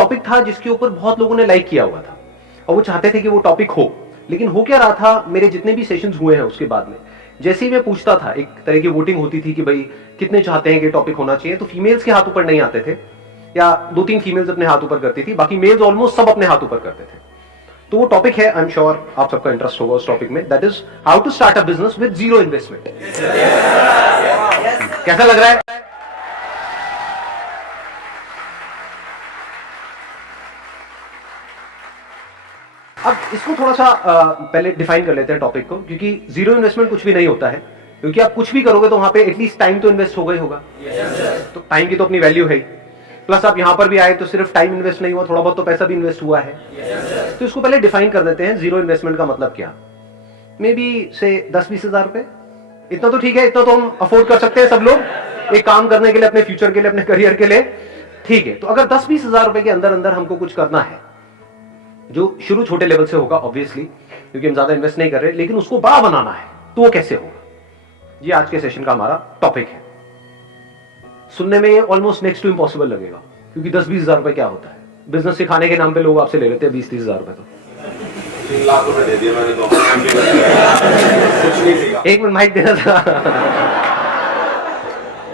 Topic था जिसके ऊपर बहुत लोगों ने लाइक किया हुआ था और वो चाहते थे कि वो टॉपिक हो, लेकिन हो क्या रहा था, मेरे जितने भी सेशंस हुए हैं उसके बाद में जैसे ही मैं पूछता था, एक तरह की वोटिंग होती थी कि भाई कितने चाहते हैं कि टॉपिक होना चाहिए, तो फीमेल्स के हाथ ऊपर नहीं आते थे या 2-3 फीमेल्स अपने हाथ ऊपर करती थी, बाकी मेल्स ऑलमोस्ट सब अपने हाथ ऊपर करते थे। तो वो टॉपिक है, आई एम श्योर आप सबका इंटरेस्ट होगा उस टॉपिक में, that is how to start a business with zero investment. कैसा लग रहा है? अब इसको थोड़ा सा पहले डिफाइन कर लेते हैं टॉपिक को, क्योंकि जीरो इन्वेस्टमेंट कुछ भी नहीं होता है, क्योंकि आप कुछ भी करोगे तो वहां पे एटलीस्ट टाइम तो इन्वेस्ट होगा ही होगा। तो टाइम की तो अपनी वैल्यू है ही, प्लस आप यहां पर भी आए तो सिर्फ टाइम इन्वेस्ट नहीं हुआ, थोड़ा बहुत तो पैसा भी इन्वेस्ट हुआ है। तो इसको पहले डिफाइन कर देते हैं, जीरो इन्वेस्टमेंट का मतलब क्या। मे बी से 10-20 हजार रुपए, इतना तो ठीक है, इतना तो हम अफोर्ड कर सकते हैं सब लोग एक काम करने के लिए, अपने फ्यूचर के लिए, अपने करियर के लिए, ठीक है। तो अगर 10-20 हजार रुपए के अंदर अंदर हमको कुछ करना है, जो शुरू छोटे लेवल से होगा ऑब्वियसली, क्योंकि हम ज्यादा इन्वेस्ट नहीं कर रहे, लेकिन उसको बड़ा बनाना है, तो वो कैसे होगा, ये आज के सेशन का हमारा टॉपिक है। सुनने में ये ऑलमोस्ट नेक्स्ट टू इम्पॉसिबल लगेगा, क्योंकि 10-20 हजार रुपए क्या होता है, बिजनेस सिखाने के नाम पे लोग आपसे ले लेते हैं 20-30 हजार रुपए। तो 3 लाख रुपए दे दिए मैंने तो कुछ नहीं सीखा। एक मिनट माइक देना था।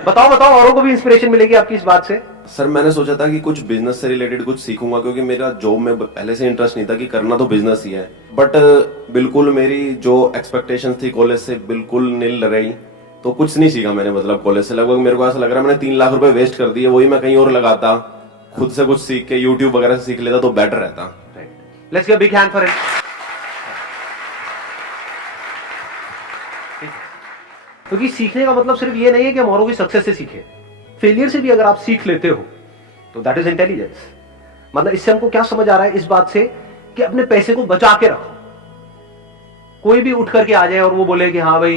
बताओ औरों को भी इंस्पिरेशन मिलेगी आपकी इस बात से। सर मैंने सोचा था कि कुछ बिजनेस से रिलेटेड कुछ सीखूंगा, क्योंकि मेरा जॉब में पहले से इंटरेस्ट नहीं था कि करना तो बिजनेस ही है, बट बिल्कुल मेरी जो एक्सपेक्टेशंस थी कॉलेज से बिल्कुल नील रही, तो कुछ नहीं सीखा मैंने। मतलब कॉलेज से लगभग मेरे को ऐसा लग रहा है मैंने 3 लाख रुपए वेस्ट कर दिए, वही मैं कहीं और लगाता, खुद से कुछ सीख के यूट्यूब वगैरह से सीख लेता तो बेटर रहता। Let's give a big hand for him. क्योंकि सीखने का मतलब सिर्फ ये नहीं है कि हम औरों की सक्सेस से सीखें, फेलियर से भी अगर आप सीख लेते हो तो दैट इज इंटेलिजेंस। मतलब इससे हमको क्या समझ आ रहा है इस बात से कि अपने पैसे को बचा के रखो। कोई भी उठ करके आ जाए और वो बोले कि हाँ भाई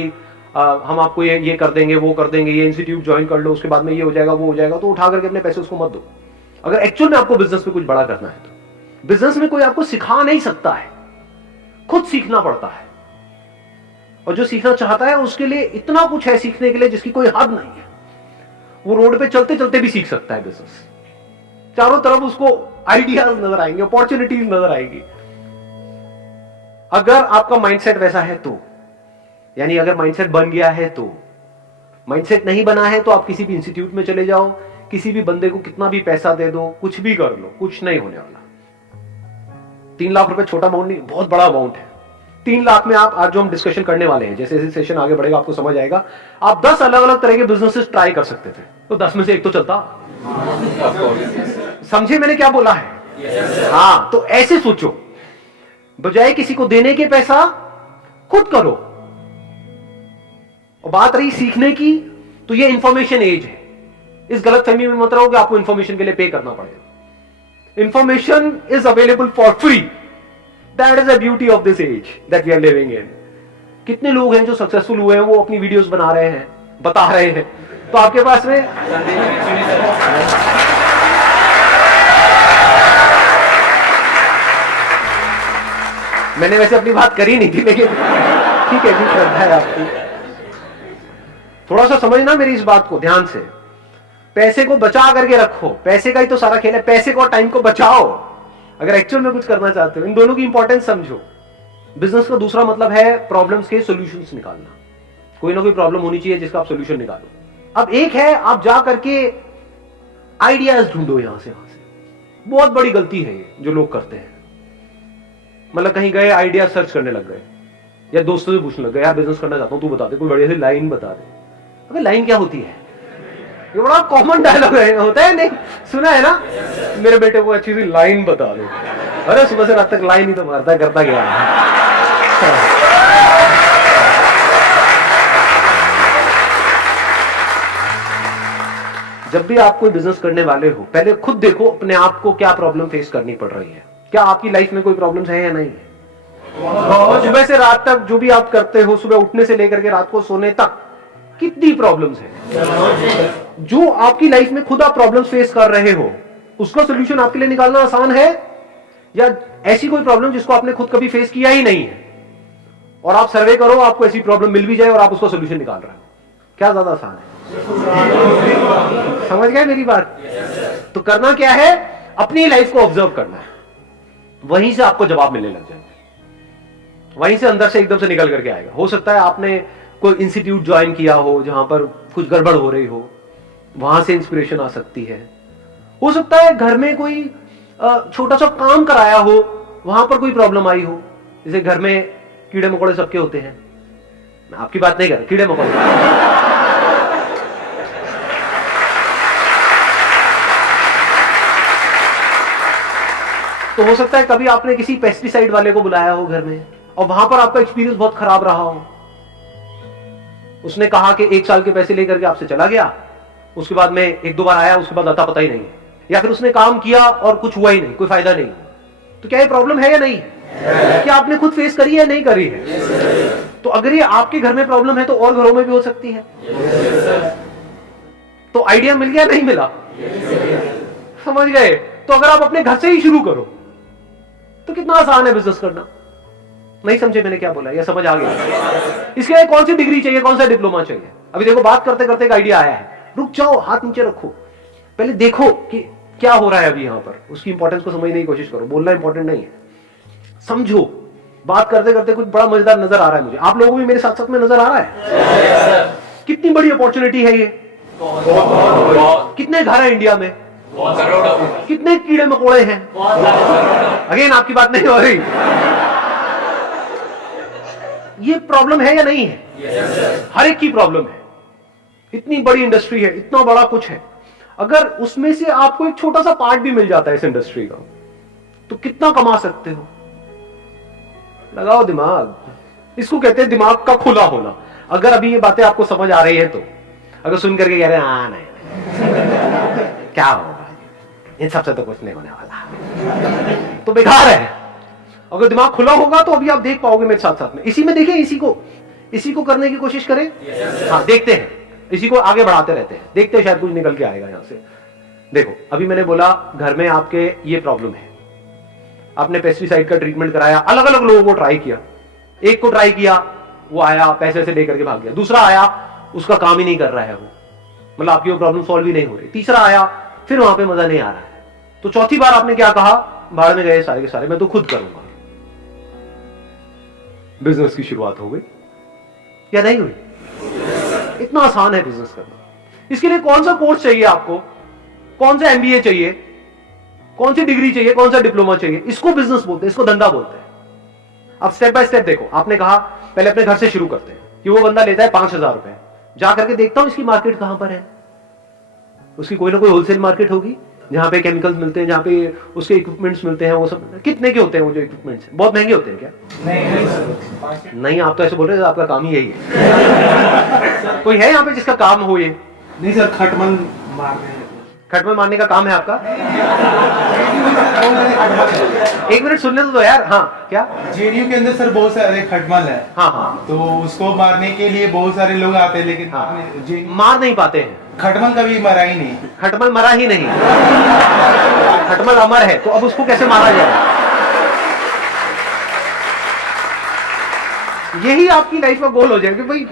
हम आपको ये कर देंगे, वो कर देंगे, ये इंस्टीट्यूट ज्वाइन कर लो, उसके बाद में ये हो जाएगा, वो हो जाएगा, तो उठा करके अपने पैसे उसको मत दो। अगर एक्चुअल में आपको बिजनेस में कुछ बड़ा करना है तो बिजनेस में कोई आपको सिखा नहीं सकता है, खुद सीखना पड़ता है। और जो सीखना चाहता है उसके लिए इतना कुछ है सीखने के लिए जिसकी कोई हद नहीं है। वो रोड पे चलते चलते भी सीख सकता है बिजनेस। चारों तरफ उसको आइडियाज नजर आएंगे, अपॉर्चुनिटीज नजर आएंगी। अगर आपका माइंडसेट वैसा है तो, यानी अगर माइंडसेट बन गया है तो, माइंडसेट नहीं बना है तो आप किसी भी इंस्टीट्यूट में चले जाओ, किसी भी बंदे को कितना भी पैसा दे दो, कुछ भी कर लो, कुछ नहीं होने वाला। 3 लाख रुपए छोटा अमाउंट नहीं, बहुत बड़ा अमाउंट है। 3 लाख में आप आज जो हम डिस्कशन करने वाले हैं, जैसे जैसे सेशन आगे बढ़ेगा आपको समझ आएगा, आप 10 अलग अलग तरह के बिजनेसेस ट्राई कर सकते थे, तो 10 में से एक तो चलता। समझे मैंने क्या बोला है? हाँ, तो ऐसे सोचो, बजाय किसी को देने के पैसा खुद करो। और बात रही सीखने की, तो ये इंफॉर्मेशन एज है। इस गलतफहमी में मत रहो कि आपको इंफॉर्मेशन के लिए पे करना पड़ेगा। Information is available for free. That is the beauty of this age that we are living in. कितने लोग हैं जो सक्सेसफुल हुए हैं, वो अपनी वीडियोस बना रहे हैं, बता रहे हैं, तो आपके पास में मैंने वैसे अपनी बात करी नहीं थी, लेकिन ठीक है जी, श्रद्धा है आपकी। थोड़ा सा समझना मेरी इस बात को ध्यान से। पैसे को बचा करके रखो, पैसे का ही तो सारा खेल है, पैसे को और टाइम को बचाओ अगर एक्चुअल में कुछ करना चाहते हो। इन दोनों की इंपॉर्टेंस समझो। बिजनेस का दूसरा मतलब है प्रॉब्लम्स के सॉल्यूशंस निकालना। कोई ना कोई प्रॉब्लम होनी चाहिए जिसका आप सॉल्यूशन निकालो। अब एक है आप जा करके आइडियाज ढूंढो यहां से वहां से। बहुत बड़ी गलती है ये जो लोग करते हैं। मतलब कहीं गए, आइडिया सर्च करने लग गए, या दोस्तों से पूछने लग गए, यार बिजनेस करना चाहता हूं, तू बता दे, कोई बढ़िया सी लाइन बता दे। अगर लाइन क्या होती है? ये बड़ा कॉमन डायलॉग होता है, नहीं सुना है ना? मेरे बेटे को अच्छी सी लाइन बता दो। अरे सुबह से रात तक लाइन ही तो मारता करता गया। जब भी आप कोई बिजनेस करने वाले हो, पहले खुद देखो अपने आप को क्या प्रॉब्लम फेस करनी पड़ रही है। क्या आपकी लाइफ में कोई प्रॉब्लम्स है या नहीं है? सुबह से रात तक जो भी आप करते हो, सुबह उठने से लेकर के रात को सोने तक, कितनी प्रॉब्लम्स है? जो आपकी लाइफ में खुद आप प्रॉब्लम्स फेस कर रहे हो, उसका सोल्यूशन आपके लिए निकालना आसान है, या ऐसी कोई प्रॉब्लम जिसको आपने खुद कभी फेस किया ही नहीं है और आप सर्वे करो, आपको ऐसी प्रॉब्लम मिल भी जाए और आप उसका सोल्यूशन निकाल रहे हो? क्या ज्यादा आसान है? समझ गए मेरी बात? तो करना क्या है? अपनी लाइफ को ऑब्जर्व करना है, वहीं से आपको जवाब मिलने लग जाएंगे, वहीं से अंदर से एकदम से निकल करके आएगा। हो सकता है आपने कोई इंस्टीट्यूट ज्वाइन किया हो जहां पर कुछ गड़बड़ हो रही हो, वहां से इंस्पिरेशन आ सकती है। हो सकता है घर में कोई छोटा सा काम कराया हो, वहां पर कोई प्रॉब्लम आई हो, जैसे घर में कीड़े मकोड़े सबके होते हैं, मैं आपकी बात नहीं कर रहा, कीड़े मकोड़े। तो हो सकता है कभी आपने किसी पेस्टिसाइड वाले को बुलाया हो घर में, और वहां पर आपका एक्सपीरियंस बहुत खराब रहा हो। उसने कहा कि 1 साल के पैसे लेकर के आपसे चला गया, उसके बाद में 1-2 बार आया, उसके बाद अता पता ही नहीं, या फिर उसने काम किया और कुछ हुआ ही नहीं, कोई फायदा नहीं। तो क्या ये प्रॉब्लम है या नहीं? क्या आपने खुद फेस करी है, नहीं करी है? तो अगर ये आपके घर में प्रॉब्लम है तो और घरों में भी हो सकती है। तो आइडिया मिल गया, नहीं मिला? समझ गए? तो अगर आप अपने घर से ही शुरू करो तो कितना आसान है बिजनेस करना। नहीं समझे मैंने क्या बोला, या समझ आ गया? इसके लिए कौन सी डिग्री चाहिए, कौन सा डिप्लोमा चाहिए? अभी देखो बात करते करते एक आइडिया आया है, रुक जाओ, हाथ नीचे रखो, पहले देखो कि क्या हो रहा है अभी यहां पर, उसकी इंपॉर्टेंस को समझने की कोशिश करो। बोलना इंपॉर्टेंट नहीं है, समझो। बात करते करते कुछ बड़ा मजेदार नजर आ रहा है मुझे, आप लोगों को भी मेरे साथ साथ में नजर आ रहा है? कितनी बड़ी अपॉर्चुनिटी है ये, कितने घर है इंडिया में, कितने कीड़े मकोड़े हैं। अगेन आपकी बात नहीं हो रही। ये प्रॉब्लम है या नहीं है? हर एक की प्रॉब्लम है। इतनी बड़ी इंडस्ट्री है, इतना बड़ा कुछ है, अगर उसमें से आपको एक छोटा सा पार्ट भी मिल जाता है इस इंडस्ट्री का, तो कितना कमा सकते हो। लगाओ दिमाग, इसको कहते हैं दिमाग का खुला होना। अगर अभी ये बातें आपको समझ आ रही है तो, अगर सुन करके कह रहे हैं हाँ नहीं क्या होगा, इन सबसे तो कुछ नहीं होने वाला, तो बेकार है। अगर दिमाग खुला होगा तो अभी आप देख पाओगे मेरे साथ साथ में। इसी में देखें, इसी को करने की कोशिश करें। हाँ देखते हैं, इसी को आगे बढ़ाते रहते हैं, देखते हैं शायद कुछ निकल के आएगा यहां से। देखो अभी मैंने बोला घर में आपके ये प्रॉब्लम है, आपने पेस्टिसाइड का ट्रीटमेंट कराया, अलग अलग लोगों को ट्राई किया, एक को ट्राई किया, वो आया पैसे से लेकर के भाग गया, दूसरा आया उसका काम ही नहीं कर रहा है वो, मतलब आपकी वो प्रॉब्लम सॉल्व ही नहीं हो रही, तीसरा आया फिर वहां पे मजा नहीं आ रहा है, तो चौथी बार आपने क्या कहा, बाहर में गए सारे के सारे, मैं तो खुद करूंगा। बिजनेस की शुरुआत हो गई या नहीं हुई? इतना आसान है बिजनेस करना। इसके लिए कौन सा कोर्स चाहिए आपको, कौन सा एमबीए चाहिए, कौन सी डिग्री चाहिए, कौन सा डिप्लोमा चाहिए? इसको बिजनेस बोलते हैं, इसको धंधा बोलते हैं। अब स्टेप बाय स्टेप देखो, आपने कहा पहले अपने घर से शुरू करते हैं कि वो बंदा लेता है 5,000 रुपए, जा करके देखता हूं इसकी मार्केट कहां पर है। उसकी कोई ना कोई होलसेल मार्केट होगी जहां पे केमिकल्स मिलते हैं, जहां पे उसके इक्विपमेंट्स मिलते हैं। वो सब कितने के होते हैं वो जो इक्विपमेंट्स हैं? बहुत महंगे होते हैं क्या? नहीं, आप तो ऐसे बोल रहे हैं, आपका काम ही यही है। कोई है यहाँ पे जिसका काम हो ये? नहीं सर, खटमल मारने का काम है आपका? एक मिनट सुनने तो यार। हाँ क्या? जेडीयू के अंदर सर बहुत सारे खटमल है। हाँ, तो उसको मारने के लिए बहुत सारे लोग आते हैं, लेकिन मार नहीं पाते हैं। खटमल कभी मरा ही नहीं। खटमल मरा ही नहीं, खटमल अमर है, तो अब उसको कैसे मारा जाए? यही आपकी लाइफ का गोल हो जाएगा भाई,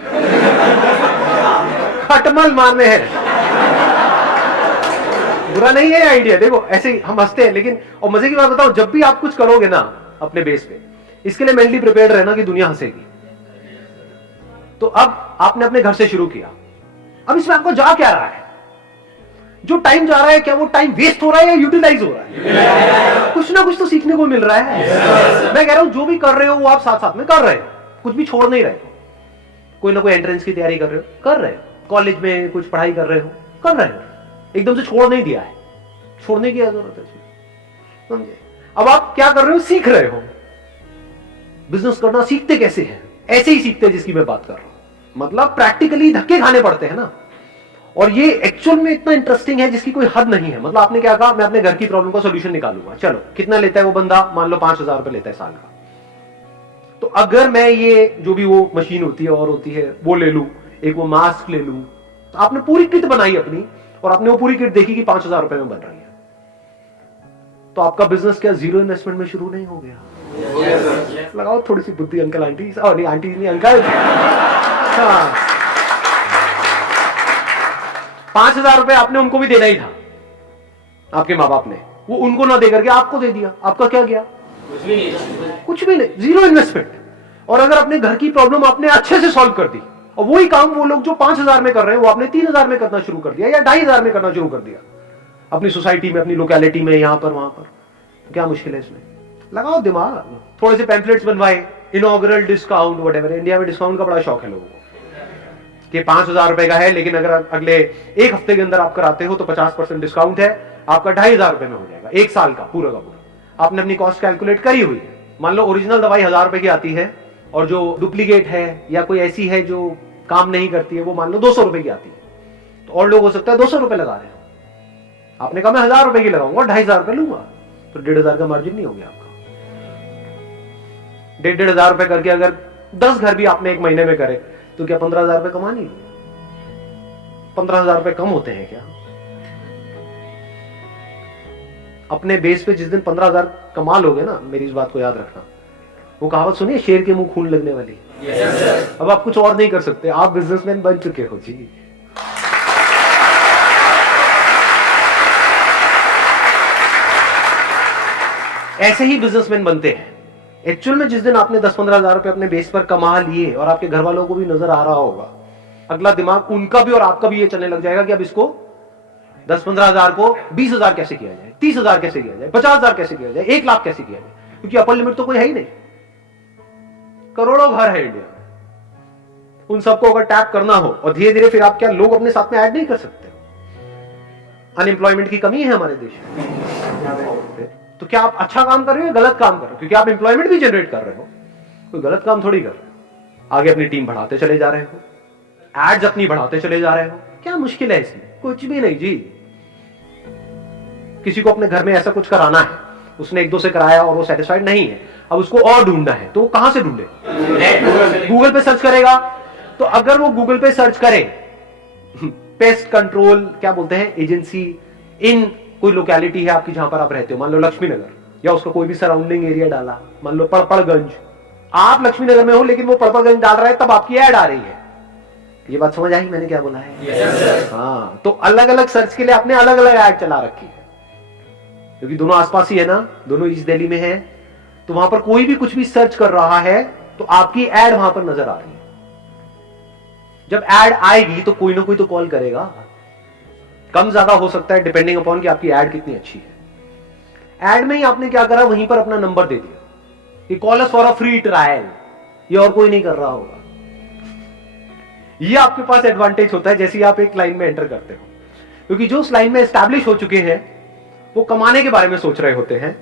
खटमल मारने हैं। बुरा नहीं है आइडिया, देखो ऐसे ही हम हंसते हैं, लेकिन और मजे की बात बताओ, जब भी आप कुछ करोगे ना अपने बेस पे, इसके लिए मेंटली प्रिपेयर्ड रहना कि दुनिया हंसेगी। तो अब आपने अपने घर से शुरू किया, अब इसमें आपको जा क्या रहा है? जो टाइम जा रहा है, क्या वो टाइम वेस्ट हो रहा है या यूटिलाइज हो रहा है? कुछ ना कुछ तो सीखने को मिल रहा है। मैं कह रहा हूं जो भी कर रहे हो वो आप साथ साथ में कर रहे हो, कुछ भी छोड़ नहीं रहे हो। कोई ना कोई एंट्रेंस की तैयारी कर रहे हो, कर रहे हो, कॉलेज में कुछ पढ़ाई कर रहे हो, कर रहे हो, एकदम से छोड़ नहीं दिया है, छोड़ने की जरूरत है, समझे? अब आप क्या कर रहे हो? सीख रहे हो। बिजनेस करना सीखते कैसे हैं? ऐसे ही सीखते हैं जिसकी मैं बात कर रहा हूं, मतलब प्रैक्टिकली धक्के खाने पड़ते हैं ना। और ये एक्चुअल में इतना इंटरेस्टिंग है जिसकी कोई हद नहीं है। मतलब आपने क्या कहा, मैं अपने घर की प्रॉब्लम का सॉल्यूशन निकालूंगा। चलो कितना लेता है वो बंदा? मान लो 5,000 रुपए लेता है साल का। तो अगर मैं ये जो भी वो मशीन होती है और होती है वो ले लूं, एक वो मास्क ले लूं, तो आपने पूरी किट बनाई अपनी, और आपने वो पूरी किट देखी कि 5,000 रुपए में बन रही है, तो आपका बिजनेस क्या जीरो इन्वेस्टमेंट में शुरू नहीं हो गया? लगाओ थोड़ी सी बुद्धि अंकल आंटी, नहीं आंटी नहीं अंकल। हाँ, 5,000 रुपए आपने उनको भी देना ही था, आपके माँ बाप ने, वो उनको ना दे करके आपको दे दिया, आपका क्या गया? कुछ भी नहीं, जीरो इन्वेस्टमेंट। और अगर अपने घर की प्रॉब्लम आपने अच्छे से सॉल्व कर दी, और वही काम वो लोग जो 5,000 में कर रहे हैं वो आपने 3,000 में करना शुरू कर दिया या 2,500 में करना शुरू कर दिया, अपनी सोसाइटी में, अपनी लोकेलिटी में, यहां पर वहां पर, क्या मुश्किल है इसमें? लगाओ दिमाग। थोड़े से पैम्फलेट्स बनवाए, इनॉग्रल डिस्काउंट वटेवर। इंडिया में डिस्काउंट का बड़ा शौक है लोगों को कि 5,000 रुपए का है, लेकिन अगर अगले एक हफ्ते के अंदर आप कराते हो तो 50% डिस्काउंट है, आपका 2,500 रुपए में हो जाएगा, एक साल का पूरा का पूरा। आपने अपनी कॉस्ट कैलकुलेट करी हुई है। मान लो ओरिजिनल दवाई 1,000 रुपए की आती है, और जो डुप्लीकेट है या कोई ऐसी है जो काम नहीं करती है, वो मान लो 200 रुपए की आती है। तो और लोग हो सकता है 200 रुपए लगा रहे हो, आपने कहा मैं 1,000 रुपए की लगाऊंगा, 2,500 रुपए लूंगा, तो 1,500 का मार्जिन नहीं हो गया आपका। 1,500 रुपए करके अगर 10 घर भी आपने एक महीने में करे तो क्या 15,000 रुपए कमा नहीं लिए? 15,000 रुपए कम होते हैं क्या? अपने बेस पे जिस दिन 15,000 कमा लोगे ना, मेरी इस बात को याद रखना, वो कहावत सुनिए, शेर के मुंह खून लगने वाली। अब आप कुछ और नहीं कर सकते, आप बिजनेसमैन बन चुके हो जी। ऐसे ही बिजनेसमैन बनते हैं। एक्चुअल में जिस दिन आपने 10-15,000 रुपए अपने बेस पर कमा लिए और आपके घर वालों को भी नजर आ रहा होगा, अगला दिमाग उनका भी और आपका भी ये चलने लग जाएगा कि अब इसको 10-15,000 को 20,000 कैसे किया जाए, 30,000 कैसे किया जाए, 50,000 कैसे किया जाए, 1,00,000 कैसे किया जाए, क्योंकि अपर लिमिट तो कोई है ही नहीं। करोड़ों घर है इंडिया में, उन सबको अगर टैप करना हो, और धीरे धीरे फिर आप क्या लोग अपने साथ में ऐड नहीं कर सकते? अनएम्प्लॉयमेंट की कमी है हमारे देश में, तो क्या आप अच्छा काम कर रहे हो या गलत काम कर रहे हो? क्योंकि आप एम्प्लॉयमेंट भी जनरेट कर रहे हो, कोई गलत काम थोड़ी कर रहे हो। आगे अपनी टीम बढ़ाते चले जा रहे हो, एड्स अपनी बढ़ाते चले जा रहे हो, क्या मुश्किल है इसमें? कुछ भी नहीं जी। किसी को अपने घर में ऐसा कुछ कराना है, उसने 1-2 से कराया और वो सेटिस्फाइड नहीं है, अब उसको और ढूंढना है, तो वो कहां से ढूंढे? गूगल पे सर्च करेगा। तो अगर वो गूगल पे सर्च करे पेस्ट कंट्रोल क्या बोलते हैं एजेंसी इन कोई लोकेलिटी है आपकी जहां पर आप रहते हो, मान लो लक्ष्मी नगर, या उसका कोई भी सराउंडिंग एरिया डाला, मान लो पड़पड़गंज, आप लक्ष्मी नगर में हो लेकिन वो पड़पड़गंज डाल रहा है, तब आपकी ऐड आ रही है। ये बात समझ आई मैंने क्या बोला है? हाँ, तो अलग अलग सर्च के लिए आपने अलग अलग ऐड चला रखी है, क्योंकि दोनों आसपास ही है ना, दोनों ईस्ट दिल्ली में है, तो वहां पर कोई भी कुछ भी सर्च कर रहा है तो आपकी ऐड वहां पर नजर आ रही है। जब ऐड आएगी तो कोई ना कोई तो कॉल करेगा, कम ज्यादा हो सकता है डिपेंडिंग अपॉन कि आपकी ऐड कितनी अच्छी है। ऐड में ही आपने क्या करा, वहीं पर अपना नंबर दे दिया कि call us for a free trial, ये और कोई नहीं कर रहा होगा। ये आपके पास एडवांटेज होता है जैसे ही आप एक लाइन में एंटर करते हो, क्योंकि जो उस लाइन में एस्टैब्लिश हो चुके हैं वो कमाने के बारे में सोच रहे होते हैं।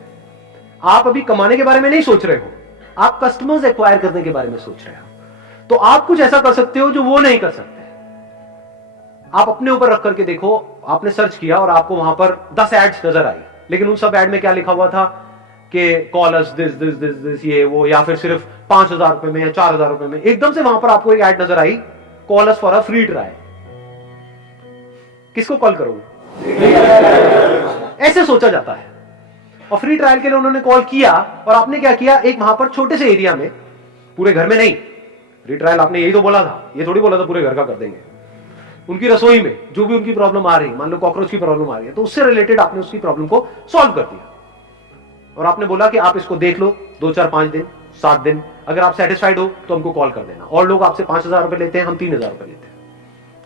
आप अभी कमाने के बारे में नहीं सोच रहे हो, आप कस्टमर्स एक्वायर करने के बारे में सोच रहे हो। तो आप कुछ ऐसा कर सकते हो जो वो नहीं कर सकते। आप अपने ऊपर रख करके देखो, आपने सर्च किया और आपको वहां पर 10 एड्स नजर आई, लेकिन उन सब एड में क्या लिखा हुआ था कि call us this this this this ये वो, या फिर सिर्फ 5,000 रुपए में या 4,000 रुपए में। एकदम से वहां पर आपको एक एड नजर आई, call us for a free trial. किसको कॉल करोगे? ऐसे सोचा जाता है। और फ्री ट्रायल के लिए उन्होंने कॉल किया, और आपने क्या किया, एक वहां पर छोटे से एरिया में, पूरे घर में नहीं, फ्री ट्रायल आपने यही तो बोला था, ये थोड़ी बोला था पूरे घर का कर देंगे। उनकी रसोई में जो भी उनकी प्रॉब्लम आ रही, मान लो कॉकरोच की प्रॉब्लम आ रही है, तो उससे रिलेटेड आपने उसकी प्रॉब्लम को सॉल्व कर दिया, और आपने बोला कि आप इसको देख लो 2, 4, 5 दिन, 7 दिन, अगर आप सेटिस्फाइड हो तो हमको कॉल कर देना। और लोग आपसे 5,000 रुपए लेते हैं, हम 3,000 रुपए लेते हैं,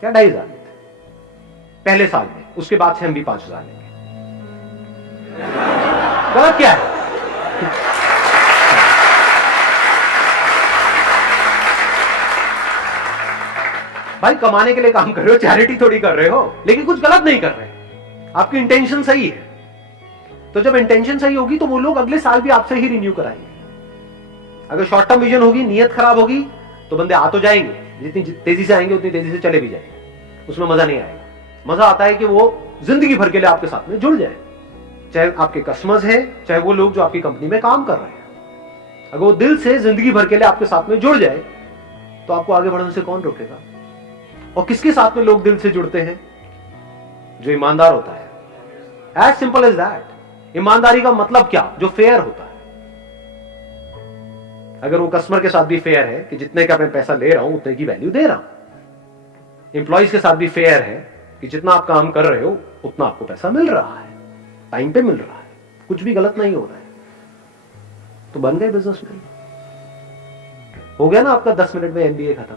क्या 2,500 लेते हैं पहले साल में, उसके बाद से हम भी 5,000 लेंगे। गलत क्या है? भाई कमाने के लिए काम कर रहे हो, चैरिटी थोड़ी कर रहे हो, लेकिन कुछ गलत नहीं कर रहे, आपकी इंटेंशन सही है। तो जब इंटेंशन सही होगी तो वो लोग अगले साल भी आपसे ही रिन्यू कराएंगे। अगर शॉर्ट टर्म विजन होगी, नियत खराब होगी, तो बंदे आ तो जाएंगे, जितनी तेजी से आएंगे उतनी तेजी से चले भी जाएंगे, उसमें मजा नहीं आएगा। मजा आता है कि वो जिंदगी भर के लिए आपके साथ में जुड़ जाए, चाहे आपके कस्टमर्स हैं, चाहे वो लोग जो आपकी कंपनी में काम कर रहे हैं। अगर वो दिल से जिंदगी भर के लिए आपके साथ में जुड़ जाए तो आपको आगे बढ़ने से कौन रोकेगा? और किसके साथ में लोग दिल से जुड़ते हैं? जो ईमानदार होता है। As simple as that. ईमानदारी का मतलब क्या? जो फेयर होता है। अगर वो कस्टमर के साथ भी फेयर है कि जितने का मैं पैसा ले रहा हूं उतने की वैल्यू दे रहा हूं, एम्प्लॉइज के साथ भी फेयर है कि जितना आप काम कर रहे हो उतना आपको पैसा मिल रहा है, टाइम पे मिल रहा है, कुछ भी गलत नहीं हो रहा है, तो बन गए बिजनेसमैन। हो गया ना आपका 10 मिनट में एमबीए खत्म।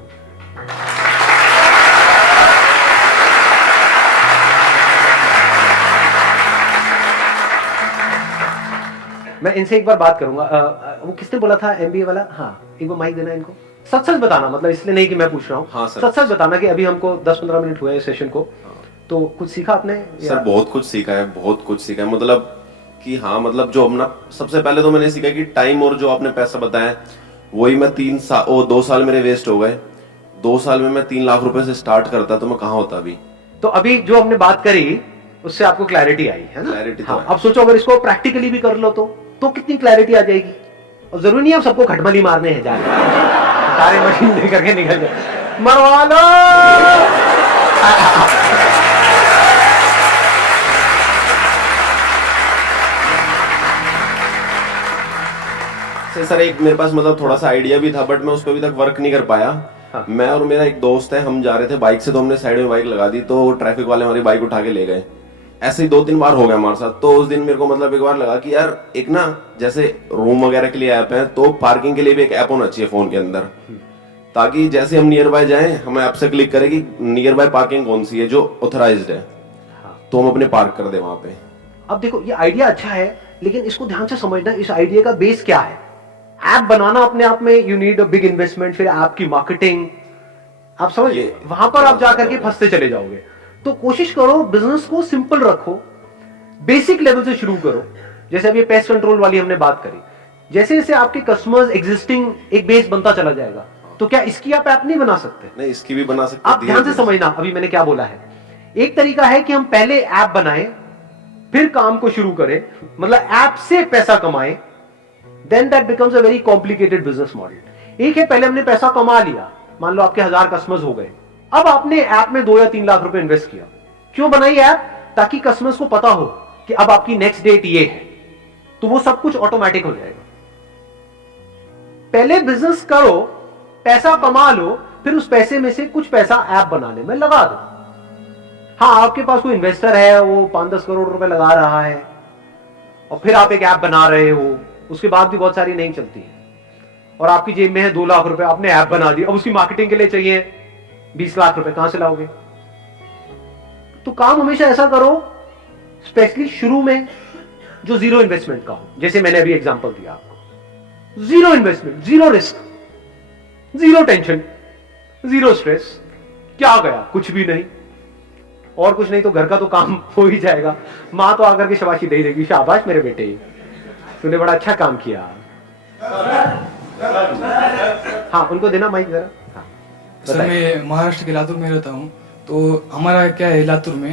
मैं इनसे एक बार बात करूंगा। वो किसने बोला था एमबीए वाला? हाँ, एक बार माइक देना इनको। सच सच बताना, मतलब इसलिए नहीं कि मैं पूछ रहा हूँ। हाँ सर। सच सच बताना कि अभी हमको 10-15 मिनट हुए सेशन को, तो कुछ सीखा आपने? सर बहुत कुछ सीखा है, बहुत कुछ सीखा है। मतलब कि हाँ, मतलब जो अपना सबसे पहले तो मैंने सीखा कि टाइम और जो आपने पैसा बताया, वही मैं 2 साल मेरे वेस्ट हो गए। 2 साल में मैं 3 लाख रुपए से स्टार्ट करता तो मैं कहाँ होता अभी। तो अभी जो हमने बात करी उससे आपको क्लैरिटी आई है ना? क्लैरिटी तो हाँ, है। अब सोचो अगर इसको प्रैक्टिकली भी कर लो तो कितनी क्लैरिटी आ जाएगी। और जरूरी नहीं है आप सबको खटमली मारने हैं जाके, सारे मशीन लेकर के निकल जाए, मरवा लो। सर एक मेरे पास मतलब थोड़ा सा आइडिया भी था, बट मैं उस पर अभी तक वर्क नहीं कर पाया। हाँ। मैं और मेरा एक दोस्त है, हम जा रहे थे बाइक से, तो हमने साइड में बाइक लगा दी, तो ट्रैफिक वाले हमारी बाइक उठा के ले गए। ऐसे ही 2-3 बार हो गया हमारे साथ। तो उस दिन मेरे को मतलब एक बार लगा कि यार एक ना, जैसे रूम वगैरह के लिए ऐप है, तो पार्किंग के लिए भी एक ऐप होना चाहिए फोन के अंदर, ताकि जैसे हम नियर बाय जाएं, हमें ऐप से क्लिक करें कि नियर बाय पार्किंग कौन सी है जो ऑथराइज्ड है, तो हम अपने पार्क कर दे वहां पे। अब देखो ये आइडिया अच्छा है, लेकिन इसको ध्यान से समझना, इस आइडिया का बेस क्या है। ऐप बनाना अपने आप में you need a big investment, फिर ऐप की मार्केटिंग, आप समझ, वहां पर आप जाकर के फंसते चले जाओगे। तो कोशिश करो बिजनेस को सिंपल रखो, बेसिक लेवल से शुरू करो। जैसे अभी पेस्ट कंट्रोल वाली हमने बात करी, जैसे जैसे आपके कस्टमर्स एग्जिस्टिंग एक बेस बनता चला जाएगा, तो क्या इसकी आप ऐप नहीं बना सकते? नहीं, इसकी भी बना सकते। आप ध्यान से समझना अभी मैंने क्या बोला है। एक तरीका है कि हम पहले ऐप बनाएं, फिर काम को शुरू करें, मतलब ऐप से पैसा कमाएं, then that becomes a very complicated business model. एक है पहले हमने पैसा कमा लिया, मान लो आपके 1000 कस्टमर्स हो गए, अब आपने ऐप में 2 या 3 लाख रुपए इन्वेस्ट किया। क्यों बनाई ऐप? ताकि कस्टमर्स को पता हो कि अब आपकी नेक्स्ट डेट ये है, तो वो सब कुछ ऑटोमेटिक हो जाएगा। पहले बिजनेस करो, पैसा कमा लो, फिर उस पैसे में से कुछ पैसा ऐप बनाने में लगा दो। हाँ, आपके पास कोई इन्वेस्टर है, वो 5-10 करोड़ रुपए लगा रहा है, और फिर आप एक ऐप बना रहे हो, उसके बाद भी बहुत सारी नहीं चलती है, और आपकी जेब में है 2 लाख रुपए, आपने ऐप बना दी, अब उसकी मार्केटिंग के लिए चाहिए 20 लाख रुपए, कहां से लाओगे? तो काम हमेशा ऐसा करो, स्पेशली शुरू में, जो जीरो इन्वेस्टमेंट का हो। जैसे मैंने अभी एग्जांपल दिया आपको, zero investment, zero risk, zero tension, zero stress. क्या गया? कुछ भी नहीं, और कुछ नहीं तो घर का तो काम हो ही जाएगा। मां तो आकर के शाबाशी दे देगी, शाबाश मेरे बेटे, तूने बड़ा अच्छा काम किया। हाँ, उनको देना माइक जरा। हाँ, सर मैं महाराष्ट्र के लातूर में रहता हूँ। तो हमारा क्या है, लातूर में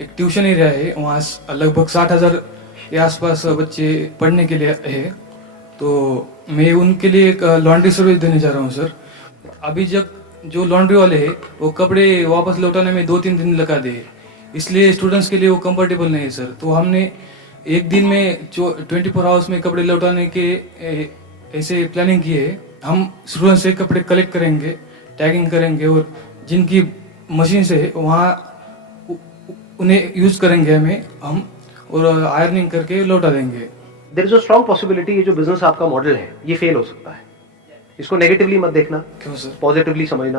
एक ट्यूशन एरिया है, वहाँ लगभग 60,000 के आसपास बच्चे पढ़ने के लिए है। तो मैं उनके लिए एक लॉन्ड्री सर्विस देने जा रहा हूँ सर। अभी जब जो लॉन्ड्री वाले हैं वो कपड़े वापस लौटाने में 2-3 दिन लगा दे, इसलिए स्टूडेंट्स के लिए वो कंफर्टेबल नहीं है सर। तो हमने एक दिन में जो 24 आवर्स में कपड़े लौटाने के ऐसे प्लानिंग की है। हम स्टूडेंट से कपड़े कलेक्ट करेंगे, टैगिंग करेंगे, और जिनकी मशीन से वहाँ उन्हें यूज करेंगे हम, और आयरनिंग करके लौटा देंगे। There is a strong possibility ये जो बिजनेस आपका मॉडल है ये फेल हो सकता है। इसको नेगेटिवली मत देखना, क्यों सर? पॉजिटिवली समझना।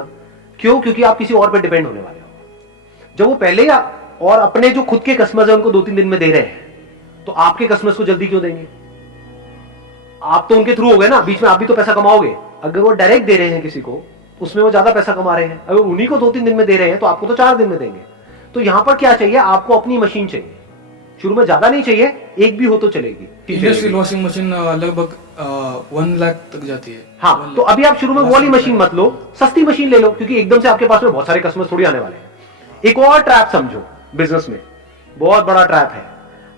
क्यों? क्योंकि आप किसी और पे डिपेंड होने वाले हो। जब वो पहले और अपने जो खुद के कस्टमर्स हैं उनको 2-3 दिन में दे रहे हैं, तो आपके कस्टमर्स को जल्दी क्यों देंगे? आप तो उनके थ्रू हो गए ना, बीच में आप भी तो पैसा कमाओगे। अगर वो डायरेक्ट दे रहे हैं किसी को, उसमें वो ज्यादा पैसा कमा रहे हैं। अगर उन्हीं को 2-3 दिन में दे रहे हैं तो आपको तो 4 दिन में देंगे। तो यहां पर क्या चाहिए आपको? अपनी मशीन चाहिए। शुरू में ज्यादा नहीं चाहिए, एक भी हो तो चलेगी। इंडस्ट्रियल वॉशिंग मशीन लगभग 1 लाख तक जाती है। हाँ, तो अभी आप शुरू में वो वाली मशीन मत लो, सस्ती मशीन ले लो, क्योंकि एकदम से आपके पास में बहुत सारे कस्टमर थोड़ी आने वाले हैं। एक और ट्रैप समझो बिजनेस में, बहुत बड़ा ट्रैप है।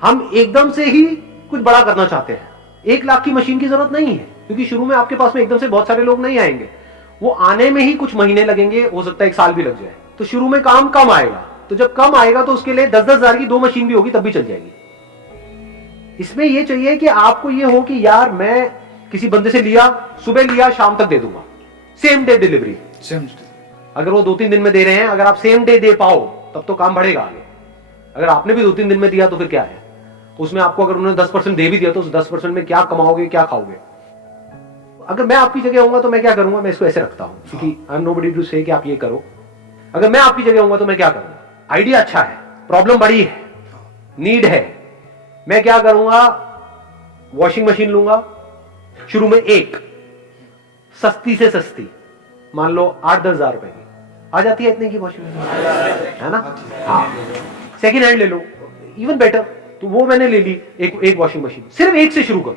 हम एकदम से ही कुछ बड़ा करना चाहते हैं। 1 लाख की मशीन की जरूरत नहीं है, क्योंकि शुरू में आपके पास में एकदम से बहुत सारे लोग नहीं आएंगे। वो आने में ही कुछ महीने लगेंगे, हो सकता है 1 साल भी लग जाए। तो शुरू में काम कम आएगा, तो जब कम आएगा तो उसके लिए 10-10 हजार की 2 मशीन भी होगी तब भी चल जाएगी। इसमें यह चाहिए कि आपको यह हो कि यार मैं किसी बंदे से लिया, सुबह लिया, शाम तक दे दूंगा, सेम डे डिलीवरी। अगर वो 2-3 दिन में दे रहे हैं, अगर आप सेम डे दे पाओ तब तो काम बढ़ेगा आगे। अगर आपने भी 2-3 दिन में दिया तो फिर क्या है? उसमें आपको अगर उन्होंने 10% दे भी दिया तो उस 10% में क्या कमाओगे, क्या खाओगे? अगर मैं आपकी जगह होऊंगा तो मैं क्या करूंगा, मैं इसको ऐसे रखता हूं क्योंकि आई एम नोबडी टू से कि आप ये करो। अगर मैं आपकी जगह होऊंगा तो मैं क्या करूंगा? आइडिया अच्छा है, प्रॉब्लम बड़ी है, नीड है, मैं क्या करूंगा? वॉशिंग मशीन लूंगा, शुरू में एक सस्ती से सस्ती, मान लो 8-10 हजार रुपए की आ जाती है, इतने की वॉशिंग मशीन है ना? हाँ, सेकेंड हैंड ले लो, इवन बेटर। तो वो मैंने ले ली एक वॉशिंग मशीन, सिर्फ एक से शुरू करूं,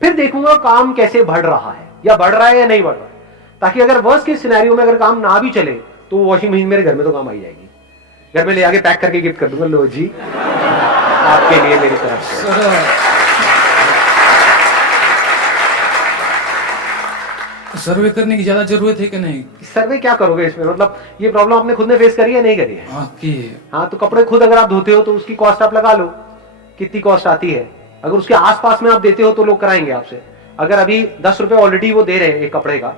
फिर देखूंगा काम कैसे बढ़ रहा है, या बढ़ रहा है या नहीं बढ़ रहा है, ताकि अगर वर्स्ट केस सिनेरियो में अगर काम ना भी चले तो वो वॉशिंग मशीन मेरे घर में तो काम आई जाएगी। घर में ले आके पैक करके गिफ्ट कर दूंगा, लो जी आपके लिए मेरी तरफ से। सर्वे करने की ज्यादा जरूरत है कि नहीं? सर्वे क्या करोगे इसमें? मतलब ये प्रॉब्लम आपने खुद ने फेस करी है, नहीं करी है? हाँ की है। हाँ, तो कपड़े खुद अगर आप धोते हो तो उसकी कॉस्ट आप लगा लो, कितनी कॉस्ट आती है। अगर उसके आसपास में आप देते हो तो लोग कराएंगे आपसे। अगर अभी 10 रुपए ऑलरेडी वो दे रहे हैं एक कपड़े का,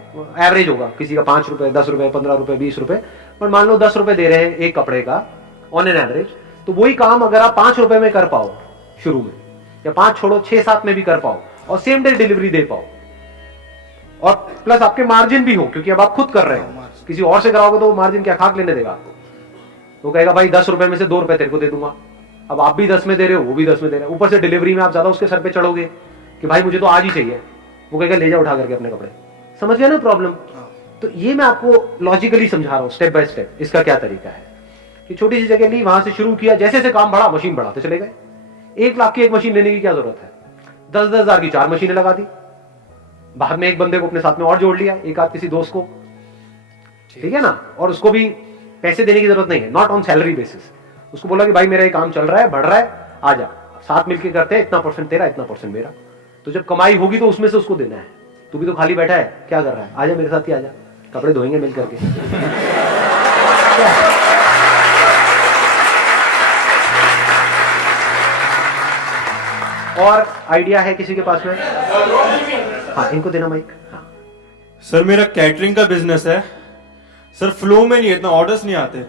एवरेज होगा, किसी का 5 रुपए, 10 रुपए, 15 रुपए, 20 रुपए, पर मान लो 10 रुपए दे रहे हैं एक कपड़े का ऑन एन एवरेज, तो वही काम अगर आप 5 रुपए में कर पाओ शुरू में, या 5 छोड़ो 6-7 में भी कर पाओ और सेम डे डिलीवरी दे पाओ, और प्लस आपके मार्जिन भी हो, क्योंकि अब आप खुद कर रहे हो, किसी और से कराओगे तो वो मार्जिन क्या खाक लेने देगा आपको? वो कहेगा भाई 10 रुपए में से 2 रुपए तेरे को दे दूंगा। अब आप भी 10 में दे रहे हो, वो भी 10 में दे रहे हो, ऊपर से डिलीवरी में आप ज्यादा उसके सर पे चढ़ोगे कि भाई मुझे तो आज ही चाहिए, वो कहेगा ले जा उठा करके अपने कपड़े। समझ गया ना प्रॉब्लम? तो ये मैं आपको लॉजिकली समझा रहा हूँ, स्टेप बाय स्टेप, इसका क्या तरीका है कि छोटी सी जगह ली, वहां से शुरू किया, जैसे जैसे काम बढ़ा मशीन बढ़ाते चले गए। 1 लाख की एक मशीन लेने की क्या जरूरत है? 10-10 हजार की 4 मशीनें लगा दी, बाद में एक बंदे को अपने साथ में और जोड़ लिया, एक आध किसी दोस्त को, ठीक है ना? और उसको भी पैसे देने की जरूरत नहीं है, नॉट ऑन सैलरी बेसिस। उसको बोला कि भाई मेरा ये काम चल रहा है, बढ़ रहा है, आ जा, साथ मिलके करते हैं, इतना परसेंट तेरा, इतना परसेंट मेरा। तो जब कमाई होगी तो उसमें से उसको देना है। तू भी तो खाली बैठा है, क्या कर रहा है? आजा मेरे साथ ही आजा, कपड़े धोएंगे मिल करके। और आइडिया है किसी के पास में? हाँ, इनको देना माइक। हाँ, सर मेरा कैटरिंग का बिजनेस है सर, फ्लो में नहीं है, इतना ऑर्डर्स नहीं आते।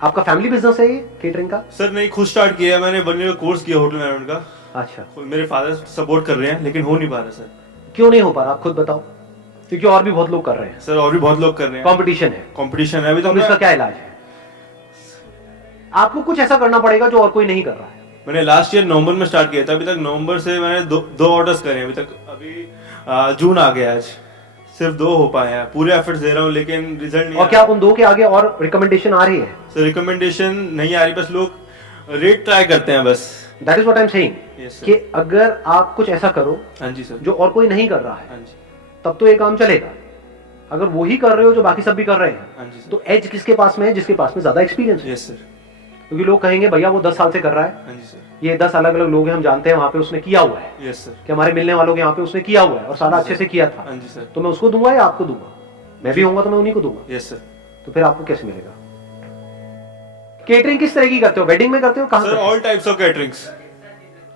आपका फैमिली बिजनेस है ये केटरिंग का? सर नहीं, खुद स्टार्ट किया है मैंने, 1 ईयर का कोर्स किया होटल मैनेजमेंट का। अच्छा, मेरे फादर सपोर्ट कर रहे हैं लेकिन हो नहीं पा रहा सर। क्यों नहीं हो पा रहा, आप खुद बताओ? क्योंकि और भी बहुत लोग कर रहे हैं, सर और भी बहुत लोग कर रहे हैं, कंपटीशन है। कंपटीशन है अभी तो। तो इसका क्या इलाज है? आपको कुछ ऐसा करना पड़ेगा जो और कोई नहीं कर रहा है। मैंने लास्ट ईयर नवंबर में स्टार्ट किया था, अभी तक नवंबर से मैंने दो ऑर्डर्स करे हैं अभी तक। अभी जून आ गया, आज सिर्फ 2 हो पाए हैं। पूरे एफर्ट्स दे रहा हूँ लेकिन रिजल्ट नहीं। और क्या उन 2 के आगे और रिकमेंडेशन आ रही है? सर रिकमेंडेशन नहीं आ रही, बस लोग रेट ट्राई करते हैं बस। That is what I am saying, Yes, sir. कि अगर आप कुछ ऐसा करो हाँ जी सर, जो और कोई नहीं कर रहा है, हाँ जी, तब तो ये काम चलेगा। अगर वो ही कर रहे हो जो बाकी सब भी कर रहे हैं, हाँ जी सर। तो एज किसके पास में है? जिसके पास में ज्यादा एक्सपीरियंस है। यस सर, क्योंकि लोग कहेंगे भैया वो 10 साल से कर रहा है, हाँ जी सर, ये 10 अलग अलग लोग हैं, हम जानते हैं वहां पे उसने किया हुआ है, यस सर, कि हमारे मिलने वालों के यहाँ पे उसने किया हुआ है और सारा अच्छे से किया था, हाँ जी सर, तो मैं उसको दूंगा या आपको दूंगा? मैं भी होऊंगा तो मैं उन्हीं को दूंगा। Yes sir. तो फिर आपको कैसे मिलेगा? केटरिंग किस तरह की करते हो? वेडिंग में करते हो? कहाँ सर करते हो? All types of caterings.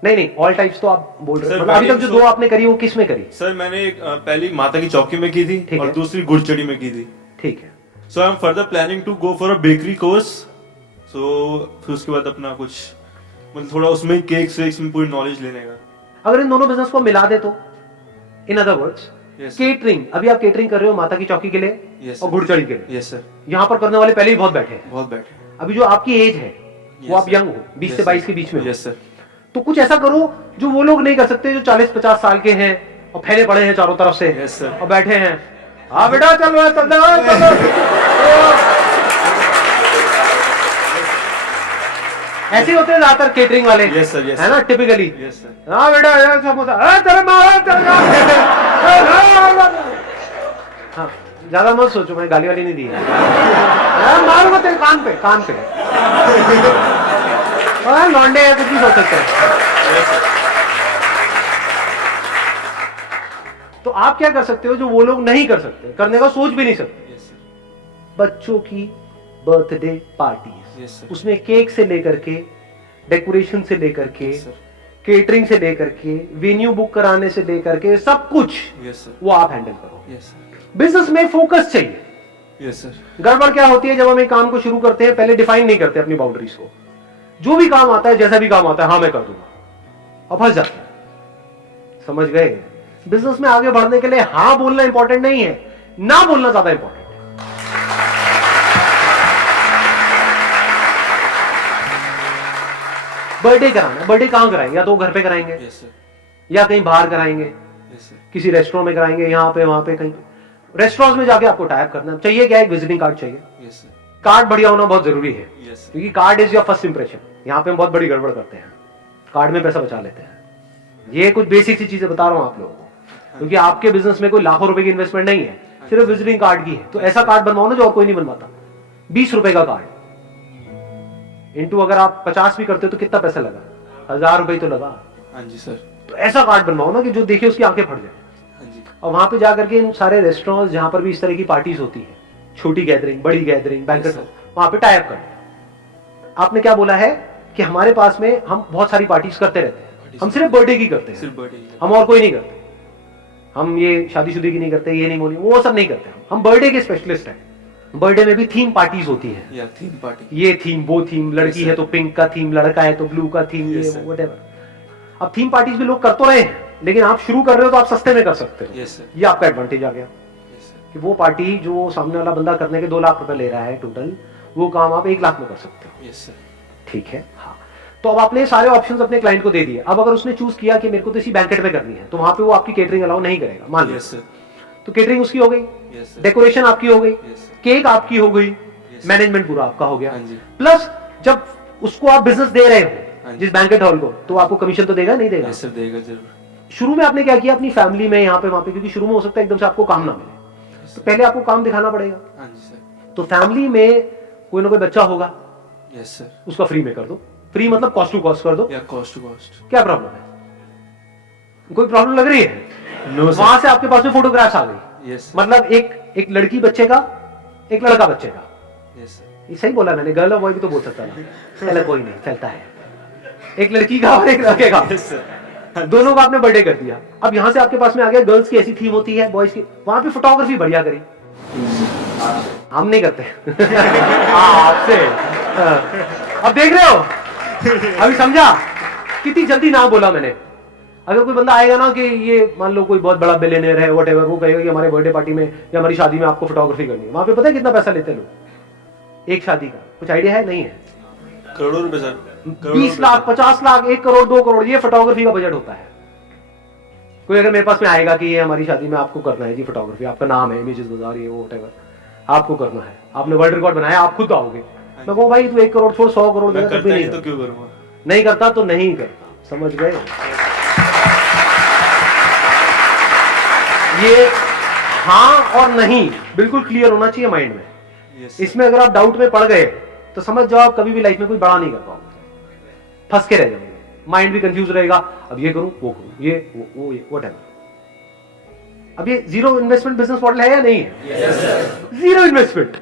नहीं, ऑल टाइप्स तो आप बोल रहे हो, सर, मतलब अभी तक जो wedding 2 आपने करी वो किस में करी? सर मैंने पहली माता की चौकी में की थी ठीक और है। दूसरी गुड़चड़ी में की थी। ठीक है, so I am further planning to go for a bakery course. So फिर उसके बाद अपना कुछ मतलब थोड़ा उसमें केक्स वेक्स में पूरी नॉलेज लेने का। अगर इन दोनों बिजनेस को मिला दे तो, in other words, Yes, sir. Catering, अभी आप केटरिंग कर रहे हो माता की चौकी के लिए Yes, और sir. गुड़चड़ी के लिए, यस सर, यहाँ पर करने वाले पहले ही बहुत बैठे हैं। बहुत बैठे। अभी जो आपकी एज है वो Yes, आप sir. यंग हो, 20 से Yes, 22 sir. के बीच में हो। यस सर, तो कुछ ऐसा करो जो वो लोग नहीं कर सकते, जो 40-50 साल के हैं और फैले पड़े हैं चारों तरफ से। Yes, sir. और बैठे हैं, हाँ बेटा चल रहा है, चल ऐसे होते हैं ज्यादातर केटरिंग वाले। Yes, sir, yes, है ना, टिपिकली। यस सर, हाँ बेटा यार समोसा, अरे तेरे मारा तेरे हाँ, ज्यादा मत सोचो, मैंने गाली वाली नहीं दी है। मारूंगा तेरे कान पे, कान पे। लौंडे है, कुछ भी सोच सकते हैं। तो आप क्या कर सकते हो जो वो लोग नहीं कर सकते, करने का सोच भी नहीं सकते? यस सर, बच्चों की बर्थडे पार्टीज, Yes, sir. उसमें केक से लेकर के, डेकोरेशन से लेकर के, Yes, sir. केटरिंग से लेकर के, वेन्यू बुक कराने से लेकर के, सब कुछ यस सर, वो आप हैंडल करो। यस सर, बिजनेस में फोकस चाहिए। यस सर, गड़बड़ क्या होती है जब हम एक काम को शुरू करते हैं, पहले डिफाइन नहीं करते अपनी बाउंड्रीज को। जो भी काम आता है, जैसा भी काम आता है, हाँ मैं कर दूंगा, अब फंस जाते हैं। समझ गए? बिजनेस में आगे बढ़ने के लिए हाँ बोलना इंपॉर्टेंट नहीं है, ना बोलना ज्यादा इंपॉर्टेंट है। बर्थडे कराना है, बर्थडे कहां कराएंगे? या तो घर पे कराएंगे, यस सर, या कहीं बाहर कराएंगे, यस सर, किसी रेस्टोरेंट में कराएंगे, यहाँ पे वहां पे कहीं पे। रेस्टोरेंट में जाके आपको टाइप करना चाहिए क्या? एक विजिटिंग कार्ड चाहिए। यस सर, कार्ड बढ़िया होना बहुत जरूरी है, यस सर, क्योंकि card is your first impression. यहाँ पे हम बहुत बड़ी गड़बड़ करते हैं, कार्ड में पैसा बचा लेते हैं। ये कुछ बेसिक सी चीजें बता रहा हूं आप लोगों को, क्योंकि आपके बिजनेस में कोई लाखों रुपए की इन्वेस्टमेंट नहीं है, सिर्फ विजिटिंग कार्ड की है। तो ऐसा कार्ड बनवाओ ना जो और कोई नहीं बनवाता। 20 रुपए का कार्ड इंटू अगर आप 50 भी करते हो तो कितना पैसा लगा? 1000 रुपए तो लगा। हाँ जी सर, तो ऐसा कार्ड बनवाओ ना कि जो देखे उसकी आंखें फट जाए। हाँ जी, और वहां पे जाकर के इन सारे रेस्टोरेंट्स जहां पर भी इस तरह की पार्टीज होती है, छोटी गैदरिंग, बड़ी गैदरिंग, बैंकेट, sir. वहां पे टाई अप कर। आपने क्या बोला है कि हमारे पास में हम बहुत सारी पार्टीज करते रहते हैं, हम सिर्फ बर्थडे की करते हैं, सिर्फ बर्थडे की, हम और कोई नहीं करते। हम ये शादीशुदी की नहीं करते, ये नहीं बोली, वो सब नहीं करते। हम बर्थडे के स्पेशलिस्ट हैं। बर्थडे में भी थीम पार्टीज होती है, या थीम पार्टी, ये थीम, वो थीम, लड़की Yes, है sir. तो पिंक का थीम, लड़का है तो ब्लू का थीम, Yes, ये sir. व्हाटएवर। अब थीम पार्टीज भी लोग कर तो रहे हैं, लेकिन आप शुरू कर रहे हो तो आप सस्ते में कर सकते हो। यस सर, ये आपका एडवांटेज आ गया यस सर, कि वो पार्टी जो सामने वाला बंदा करने के 2 लाख रुपए ले रहा है टोटल, वो काम आप 1 लाख में कर सकते हो। यस सर, ठीक है, हाँ। तो अब आपने सारे ऑप्शंस अपने क्लाइंट को दे दिए। अब अगर उसने चूज किया कि मेरे को तो इसी बैंकेट में करनी है, तो वहां पे वो आपकी केटरिंग अलाउ नहीं करेगा, मान लो। यस सर, तो केटरिंग उसकी हो गई, यस सर, डेकोरेशन आपकी हो गई, यस सर, केक आपकी हो गई, Yes. मैनेजमेंट पूरा आपका हो गया। हाँ जी, प्लस जब उसको आप बिजनेस दे रहे हाँ हो जी। जिस बैंकेट हॉल को, तो आपको कमीशन तो देगा नहीं देगा? यस सर, देगा जरूर, शुरू में आपने क्या किया अपनी फैमिली में, यहाँ पे वहां पे, क्योंकि शुरू में हो सकता है एकदम से आपको काम ना मिले, तो पहले आपको काम दिखाना पड़ेगा। हाँ जी सर, तो फैमिली में कोई ना कोई बच्चा होगा, यस सर, उसका फ्री में कर दो। फ्री मतलब कॉस्ट टू कॉस्ट कर दो। या कॉस्ट टू कॉस्ट, क्या प्रॉब्लम है? कोई प्रॉब्लम लग रही है? नो सर, वहां से आपके पास में फोटोग्राफ्स आ गई, यस मतलब एक लड़की बच्चे का, एक लड़का बच्चे का। यस सर, ये सही बोला मैंने, गर्ल और बॉय भी तो बोल सकता था, चलो कोई नहीं, चलता है। एक लड़की का और एक लड़के का, यस सर, दोनों का आपने बर्थडे कर दिया। अब यहां से आपके पास में आ गया, गर्ल्स की ऐसी थीम होती है, बॉयज की, वहां पे फोटोग्राफी बढ़िया करी। हम नहीं करते आपसे। अब देख रहे हो, अभी समझा कितनी जल्दी ना बोला मैंने। अगर कोई बंदा आएगा ना कि ये मान लो कोई बहुत बड़ा बिलियनर है, व्हाटएवर, वो कहेगा कि हमारे बर्थडे पार्टी में या हमारी शादी में आपको फोटोग्राफी करनी है, वहां पे पता है कितना पैसा लेते हैं लोग एक शादी का? कुछ आइडिया है? नहीं है? करोड़ों रुपए सर, 20 लाख, 50 लाख, 1 करोड़, 2 करोड़, ये फोटोग्राफी का बजट होता है। कोई अगर मेरे पास में आएगा कि ये हमारी शादी में आपको करना है जी फोटोग्राफी, आपका नाम है इमेजेस बाजार, ये वो व्हाटएवर, आपको करना है, आपने वर्ल्ड रिकॉर्ड बनाया, आप खुद आओगे, मैं कहूँ भाई तू 1 करोड़ छोड़ 100 करोड़ मैं देगा तब भी करता नहीं ही तो करता। क्यों करूँगा, नहीं करता तो नहीं करता, समझ गए? ये हाँ और नहीं बिल्कुल क्लियर होना चाहिए माइंड में। यस इसमें अगर आप डाउट में पड़ गए तो समझ जाओ आप कभी भी लाइफ में कोई बड़ा नहीं कर पाओगे, फंस के रह जाओगे, माइंड भी कंफ्यूज रहेगा, अब ये करूं वो करूं, ये वो ये व्हाटएवर। अब ये जीरो इन्वेस्टमेंट बिजनेस मॉडल है या नहीं है? जीरो इन्वेस्टमेंट,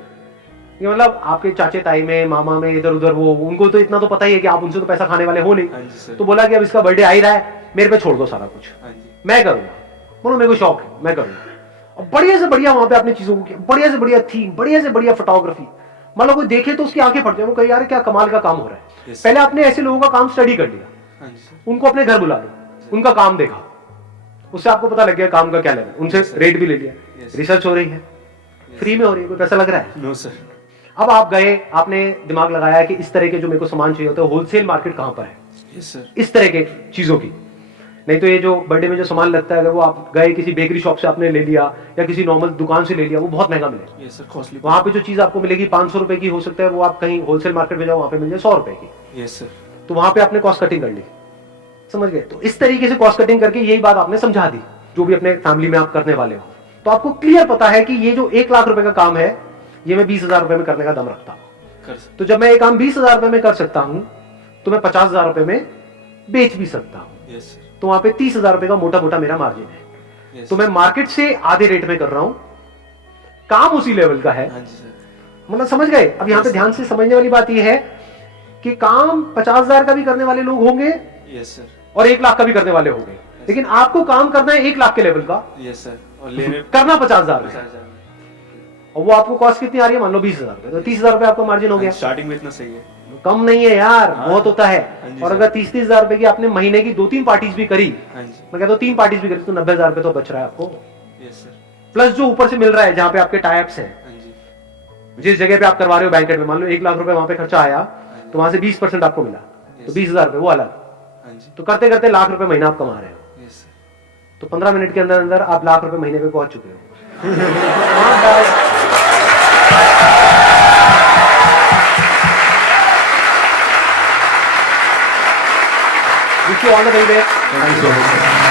ये मतलब आपके चाचे ताई में, मामा में, इधर उधर, वो उनको तो इतना तो पता ही है कि आप उनसे तो पैसा खाने वाले हो नहीं। हाँ जी सर, तो बोला कि अब इसका बर्थडे आ ही रहा है, मेरे पे छोड़ दो सारा कुछ, हाँ जी, मैं करूंगा, बोलो मेरे को शौक है, मैं करूंगा। और बढ़िया से बढ़िया वहां पे आपने चीजों को किया, बढ़िया से बढ़िया थीम, बढ़िया से बढ़िया फोटोग्राफी, मतलब कोई देखे तो उसकी आंखें फट जाए, वो कहे यार क्या कमाल का काम हो रहा है। Yes, पहले आपने ऐसे लोगों का काम स्टडी कर लिया, हाँ जी सर, उनको अपने घर बुला लो, उनका काम देखा, उससे आपको पता लग गया काम का क्या लेवल, उनसे Yes, sir. रेट भी ले लिया, Yes. रिसर्च हो रही है, फ्री में हो रही है, कोई पैसा लग रहा है? नो सर, अब आप गए, आपने दिमाग लगाया कि इस तरह के जो मेरे को सामान चाहिए होता है, होलसेल मार्केट कहां पर है यस सर, इस तरह के चीजों की। नहीं तो ये जो बर्थडे में जो सामान लगता है, अगर वो आप गए किसी बेकरी शॉप से आपने ले लिया या किसी नॉर्मल दुकान से ले लिया, वो बहुत महंगा मिलेगा। यस सर, कॉस्टली, वहां पे जो चीज आपको मिलेगी 500 रुपए की हो सकता है, वो आप कहीं होलसेल मार्केट में जाओ वहां पे मिल जाए 100 रुपए की। यस सर, तो वहां पे आपने कॉस्ट कटिंग कर ली, समझ गए? तो इस तरीके से कॉस्ट कटिंग करके यही बात आपने समझा दी जो भी अपने फैमिली में आप करने वाले हो। तो आपको क्लियर पता है कि ये जो 1 लाख रुपए का काम है, ये मैं 20,000 रुपए में करने का दम रखता हूं। कर सर, तो जब मैं ये काम 20,000 रुपए में कर सकता हूं, तो मैं 50,000 रुपए में बेच भी सकता हूं। यस सर, तो वहां पे 30,000 रुपए का मोटा मोटा मेरा मार्जिन है। यस तो मैं मार्केट से आधे रेट में कर रहा हूं, काम उसी लेवल का है, हाँ जी सर, मतलब समझ गए? अब यहाँ पे ध्यान से समझने वाली बात यह है कि काम 50,000 का भी करने वाले लोग होंगे यस सर, और 1 लाख का भी करने वाले होंगे, लेकिन आपको काम करना है 1 लाख के लेवल का, यस सर, और लेने करना 50,000 में, 50,000 और वो आपको कॉस्ट कितनी आ रही है? मान लो 20,000 रुपए, तो 30,000 रुपए आपका मार्जिन हो गया। स्टार्टिंग में इतना सही है। कम नहीं है यार, हाँ। बहुत होता है। हाँ जी और सर। अगर 30-30 हजार रुपए की आपने महीने की 2-3 पार्टीज भी करी, हाँ जी मैं कहता हूँ 3 पार्टीज भी करी तो 90 हजार रुपए तो बच रहा है आपको, यस सर। प्लस जो ऊपर से मिल रहा है जहां पे आपके टाइप्स हैं। हाँ जी जिस जगह पे आप करवा रहे हो बैंकेट में, मान लो 1 लाख रुपए वहां पे खर्चा आया, तो वहां से 20% आपको मिला, तो 20 हजार रुपए वो अलग। हाँ जी तो करते करते लाख रुपए महीना आप कमा रहे हो, यस सर। तो 15 मिनट के अंदर अंदर आप लाख रुपए महीने पे पहुंच चुके हो। हाँ, guys। Wish you all the very best. Thank you so much.